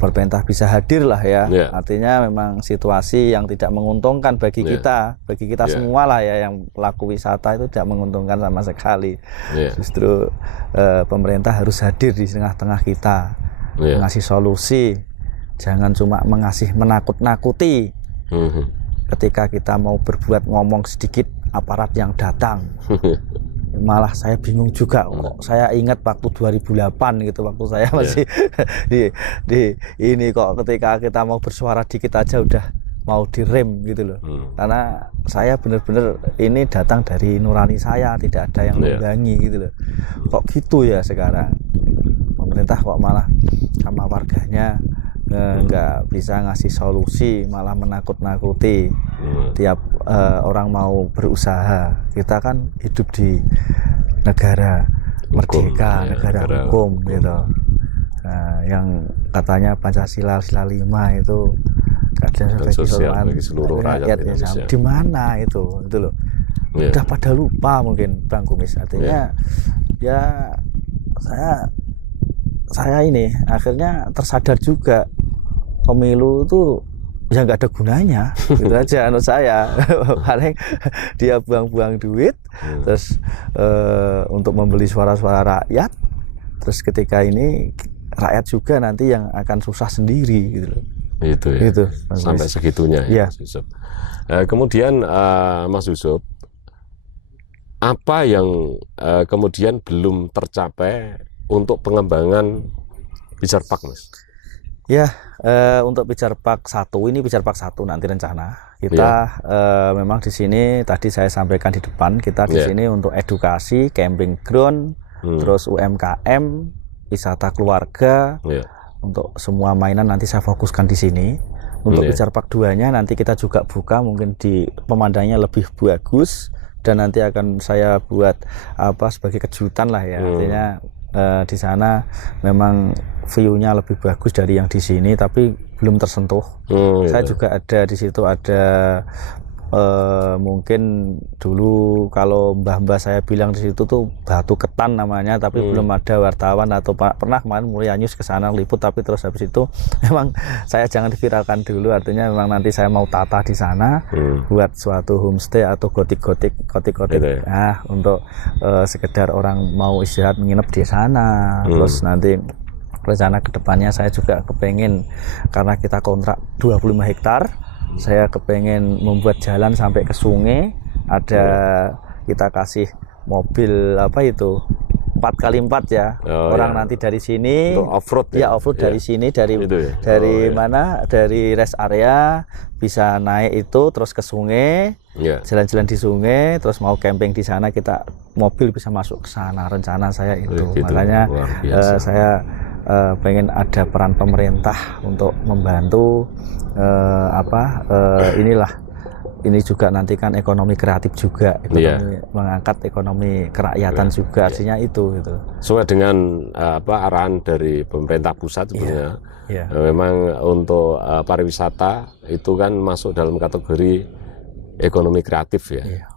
pemerintah bisa hadir lah ya. Artinya memang situasi yang tidak menguntungkan bagi kita, semua lah ya, yang pelaku wisata itu tidak menguntungkan sama sekali. Justru pemerintah harus hadir di tengah-tengah kita, mengasih solusi, jangan cuma menakut-nakuti. Ketika kita mau berbuat ngomong sedikit, aparat yang datang. Malah saya bingung juga kok. Saya ingat waktu 2008 gitu, waktu saya masih di ini kok, ketika kita mau bersuara dikit aja udah mau direm gitu loh. Karena saya benar-benar ini datang dari nurani saya, tidak ada yang nunggangi gitu loh. Kok gitu ya sekarang pemerintah kok malah sama warganya nggak bisa ngasih solusi, malah menakut-nakuti. Tiap orang mau berusaha, kita kan hidup di negara merdeka, negara hukum gitu. Yang katanya Pancasila Sila 5 itu keadilan bagi seluruh rakyat Indonesia. Di mana itu loh. Udah pada lupa mungkin Bang Kumis. Artinya ya saya ini akhirnya tersadar juga, pemilu itu ya nggak ada gunanya, gitu aja menurut saya. Paling dia buang-buang duit terus untuk membeli suara-suara rakyat, terus ketika ini rakyat juga nanti yang akan susah sendiri gitu loh. Itu ya, itu, sampai segitunya ya, Mas Yusuf. Kemudian Mas Yusuf, apa yang kemudian belum tercapai untuk pengembangan Pijar Park, Mas? Ya, untuk Pijar Park 1 ini, Pijar Park 1 nanti rencana kita memang di sini tadi saya sampaikan di depan, kita di sini untuk edukasi, camping ground, terus UMKM, wisata keluarga, untuk semua mainan nanti saya fokuskan di sini. Untuk Pijar Park 2-nya nanti kita juga buka mungkin di pemandangannya lebih bagus, dan nanti akan saya buat sebagai kejutan lah ya. Artinya di sana memang view-nya lebih bagus dari yang di sini, tapi belum tersentuh. Saya juga ada di situ, ada mungkin dulu kalau mbah-mbah saya bilang di situ tuh Batu Ketan namanya, tapi belum ada wartawan atau pernah kemarin Muria News ke sana liput, tapi terus habis itu memang saya jangan diviralkan dulu. Artinya memang nanti saya mau tata di sana buat suatu homestay atau gotik-gotik untuk sekedar orang mau istirahat menginap di sana. Terus nanti rencana kedepannya saya juga kepengen, karena kita kontrak 25 hektar, saya kepengen membuat jalan sampai ke sungai. Ada kita kasih mobil 4x4 ya. Orang nanti dari sini untuk off-road ya, off-road dari sini, dari mana? Dari rest area bisa naik itu terus ke sungai, jalan-jalan di sungai, terus mau camping di sana, kita mobil bisa masuk ke sana. Rencana saya itu. Makanya saya pengen ada peran pemerintah untuk membantu ini juga nanti kan ekonomi kreatif juga, mengangkat ekonomi kerakyatan juga, artinya itu gitu. Sesuai dengan arahan dari pemerintah pusat sebenarnya. Memang untuk pariwisata itu kan masuk dalam kategori ekonomi kreatif ya.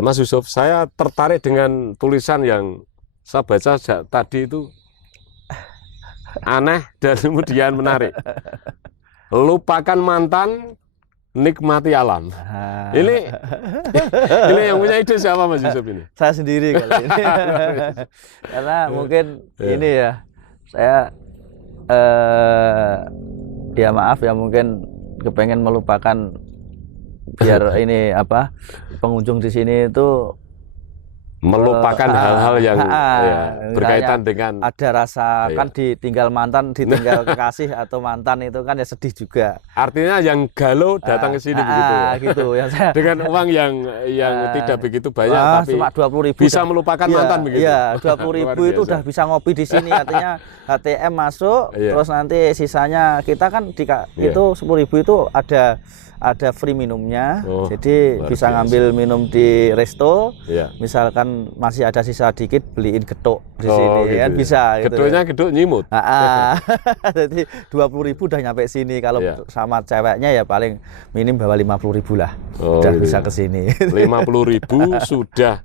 Mas Yusuf, saya tertarik dengan tulisan yang saya baca tadi itu aneh dan kemudian menarik. Lupakan mantan, nikmati alam. Ini yang punya ide siapa, Mas Yusuf ini? Saya sendiri kali ini. Karena mungkin ini ya, saya ya maaf ya, mungkin kepengen melupakan biar ini pengunjung di sini itu melupakan hal-hal yang berkaitan dengan ada rasa kan ditinggal mantan, ditinggal kekasih atau mantan itu kan ya sedih juga. Artinya yang galau datang ke sini begitu. Gitu ya. Dengan uang yang tidak begitu banyak tapi cuma 20.000 bisa melupakan mantan begitu. Iya, 20.000 itu udah bisa ngopi di sini, artinya HTM masuk, terus nanti sisanya kita kan itu 10.000 itu ada free minumnya, jadi bisa ngambil minum di resto. Misalkan masih ada sisa dikit, beliin getuk di sini kan bisa. Geduknya geduk nyimut. Jadi 20.000 udah nyampe sini. Kalau sama ceweknya ya paling minim bawa 50.000 lah, udah bisa ke sini. 50.000 sudah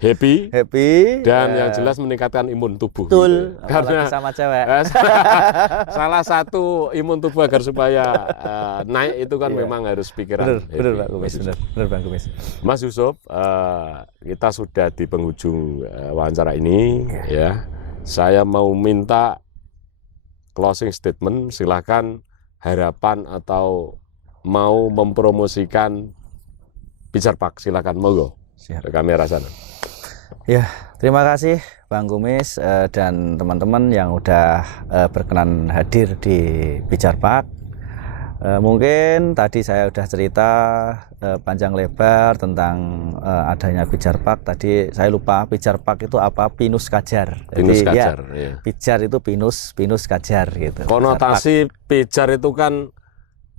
happy. Dan yang jelas meningkatkan imun tubuh. Betul. Karena sama cewek. Salah satu imun tubuh agar supaya naik itu kan memang harus pikiran. Benar Pak Kumis, benar Bang Kumis. Mas Yusuf, kita sudah di penghujung wawancara ini ya. Saya mau minta closing statement, silakan harapan atau mau mempromosikan Pijar Park, silakan monggo. Ke kamera sana. Ya, terima kasih Bang Kumis dan teman-teman yang udah berkenan hadir di Pijar Park. Mungkin tadi saya udah cerita panjang lebar tentang adanya Pijar Park. Tadi saya lupa Pijar Park itu apa, Pinus Kajar. Pinus Kajar. Pijar itu pinus Kajar gitu. Konotasi Pijar itu kan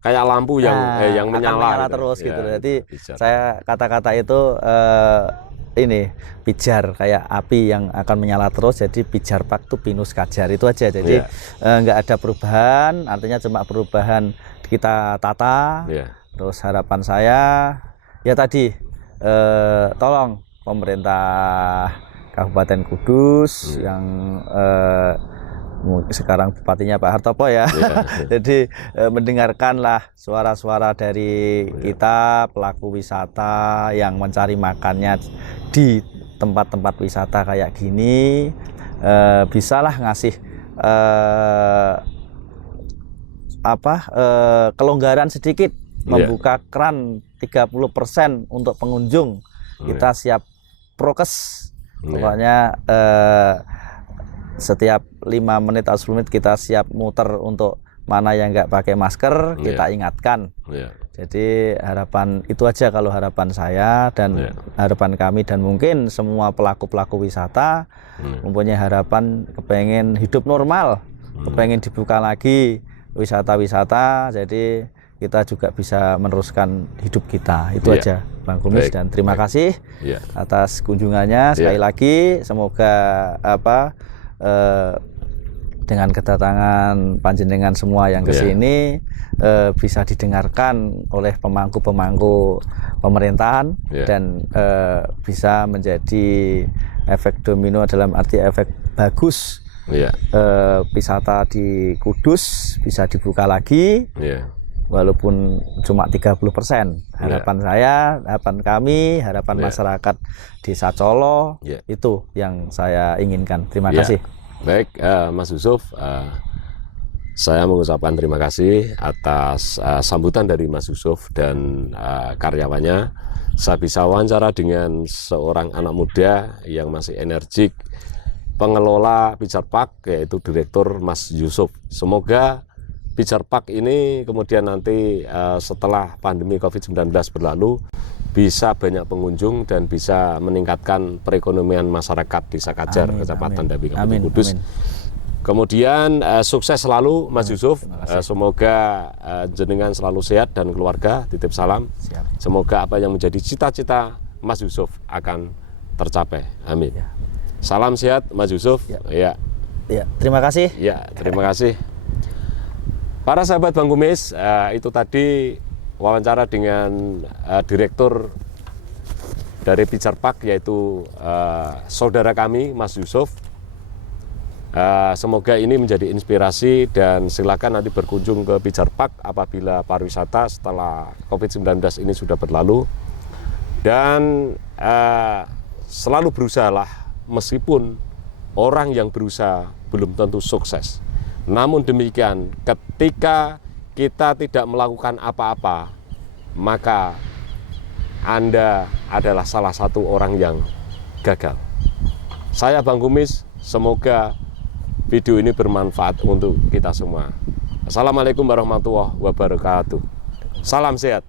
kayak lampu yang menyala terus gitu. Jadi saya kata-kata itu ini pijar kayak api yang akan menyala terus, jadi Pijar Park itu Pinus Kajar itu aja. Jadi nggak ada perubahan, artinya cuma perubahan kita tata. Terus harapan saya ya tadi tolong pemerintah Kabupaten Kudus yang sekarang bupatinya Pak Hartopo ya. Jadi mendengarkanlah suara-suara dari kita pelaku wisata yang mencari makannya di tempat-tempat wisata kayak gini, bisalah ngasih kelonggaran sedikit, membuka keran 30% untuk pengunjung. Kita siap prokes, pokoknya setiap 5 menit atau 10 menit kita siap muter untuk mana yang nggak pakai masker, kita ingatkan. Jadi harapan itu aja kalau harapan saya dan harapan kami, dan mungkin semua pelaku-pelaku wisata mempunyai harapan kepengen hidup normal, kepengen dibuka lagi wisata-wisata, jadi kita juga bisa meneruskan hidup kita. Itu aja Bang Kumis. Dan terima kasih atas kunjungannya sekali lagi. Semoga dengan kedatangan panjenengan semua yang ke sini bisa didengarkan oleh pemangku-pemangku pemerintahan dan bisa menjadi efek domino, dalam arti efek bagus. Wisata di Kudus bisa dibuka lagi, walaupun cuma 30%. Harapan saya, harapan kami, harapan masyarakat Desa Colo, itu yang saya inginkan. Terima kasih. Baik, Mas Yusuf, saya mengucapkan terima kasih atas sambutan dari Mas Yusuf dan karyawannya. Saya bisa wawancara dengan seorang anak muda yang masih energik, pengelola Pijar Park, yaitu Direktur Mas Yusuf. Semoga Pijar Park ini kemudian nanti setelah pandemi COVID-19 berlalu bisa banyak pengunjung dan bisa meningkatkan perekonomian masyarakat di Sakajar, Kecamatan Dapi, Kabupaten Kudus. Kemudian sukses selalu Mas Yusuf. Semoga jenengan selalu sehat dan keluarga. Titip salam. Siap. Semoga apa yang menjadi cita-cita Mas Yusuf akan tercapai. Amin. Ya. Salam sehat Mas Yusuf. Ya. Ya, terima kasih. Ya, terima kasih. Para sahabat Bang Kumis, itu tadi wawancara dengan Direktur dari Pijar Park, yaitu saudara kami Mas Yusuf. Semoga ini menjadi inspirasi dan silakan nanti berkunjung ke Pijar Park apabila pariwisata setelah COVID-19 ini sudah berlalu. Dan selalu berusahalah, meskipun orang yang berusaha belum tentu sukses. Namun demikian, ketika kita tidak melakukan apa-apa, maka Anda adalah salah satu orang yang gagal. Saya Bang Kumis, semoga video ini bermanfaat untuk kita semua. Assalamualaikum warahmatullahi wabarakatuh. Salam sehat.